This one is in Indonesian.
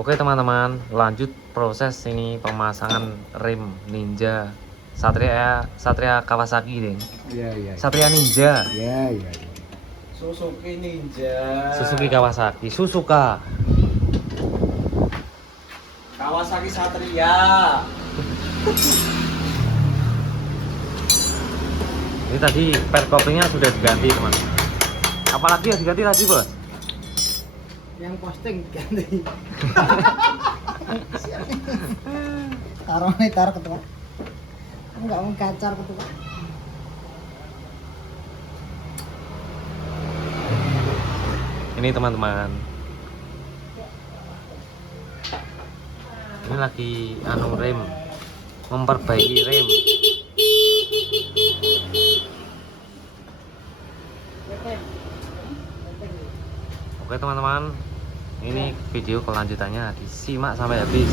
Oke teman-teman, lanjut proses ini pemasangan rem Ninja Satria Kawasaki deh. Iya. Satria Ninja. Iya. Suzuki Ninja. Suzuki Kawasaki, Suzuka. Kawasaki Satria. Ini tadi per koplingnya sudah diganti teman. Apalagi yang diganti tadi bos? Yang posting ganti. Taruh nih ketua. Enggak mau kacar ketua. Ini teman-teman. Ini lagi rem, memperbaiki rem. Oke teman-teman, ini video kelanjutannya disimak sampai habis.